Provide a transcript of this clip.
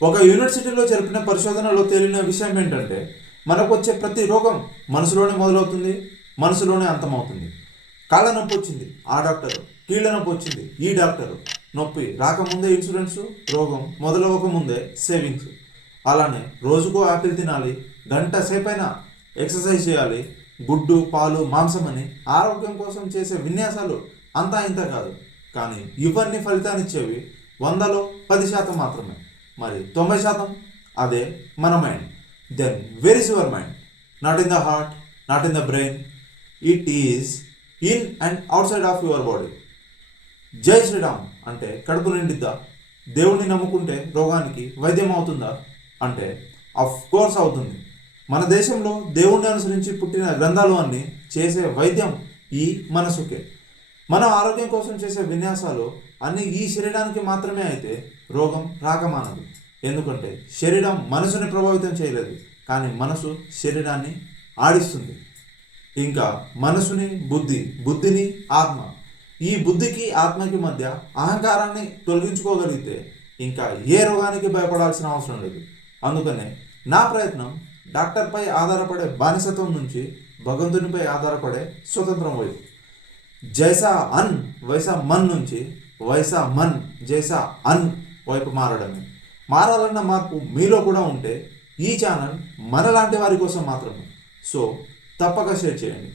ఒక యూనివర్సిటీలో జరిపిన పరిశోధనలో తేలిన విషయం ఏంటంటే మనకు వచ్చే ప్రతి రోగం మనసులోనే మొదలవుతుంది, మనసులోనే అంతమవుతుంది. కాళ్ళ నొప్పి వచ్చింది ఆ డాక్టరు, కీళ్ళ నొప్పి వచ్చింది ఈ డాక్టరు. నొప్పి రాకముందే ఇన్సూరెన్స్, రోగం మొదలవ్వకముందే సేవింగ్స్. అలానే రోజుకో ఆపిల్ తినాలి, గంట సేపైనా ఎక్సర్సైజ్ చేయాలి, గుడ్డు పాలు మాంసం అని ఆరోగ్యం కోసం చేసే విన్యాసాలు అంతా ఇంత కాదు. కానీ ఇవన్నీ ఫలితాన్నిచ్చేవి 100లో 10% మాత్రమే. మరి 90% అదే మన mind. Then where is your mind? Not in the heart, not in the brain, it is in and outside of your body. జై శ్రీరామ్ అంటే కడుపు నిండిద్దా? దేవుణ్ణి నమ్ముకుంటే రోగానికి వైద్యం అవుతుందా అంటే అఫ్ కోర్స్ అవుతుంది. మన దేశంలో దేవుణ్ణి అనుసరించి పుట్టిన గ్రంథాలు అన్నీ చేసే వైద్యం ఈ మనసుకే. మన ఆరోగ్యం కోసం చేసే విన్యాసాలు అన్నీ ఈ శరీరానికి మాత్రమే అయితే రోగం రాకమానదు. ఎందుకంటే శరీరం మనసుని ప్రభావితం చేయలేదు, కానీ మనసు శరీరాన్ని ఆడిస్తుంది. ఇంకా మనసుని బుద్ధి, బుద్ధిని ఆత్మ. ఈ బుద్ధికి ఆత్మకి మధ్య అహంకారాన్ని తొలగించుకోగలిగితే ఇంకా ఏ రోగానికి భయపడాల్సిన అవసరం లేదు. అందుకనే నా ప్రయత్నం డాక్టర్పై ఆధారపడే బానిసత్వం నుంచి భగవంతునిపై ఆధారపడే స్వతంత్రం వైపు. జైసా అన్ వైసా మన్ నుంచి వైసా మన్ జైసా అన్ వైపు మారడమే. మారాలన్న మార్పు మీలో కూడా ఉంటే ఈ ఛానల్ మనలాంటి వారి కోసం మాత్రమే. సో తప్పక షేర్ చేయండి.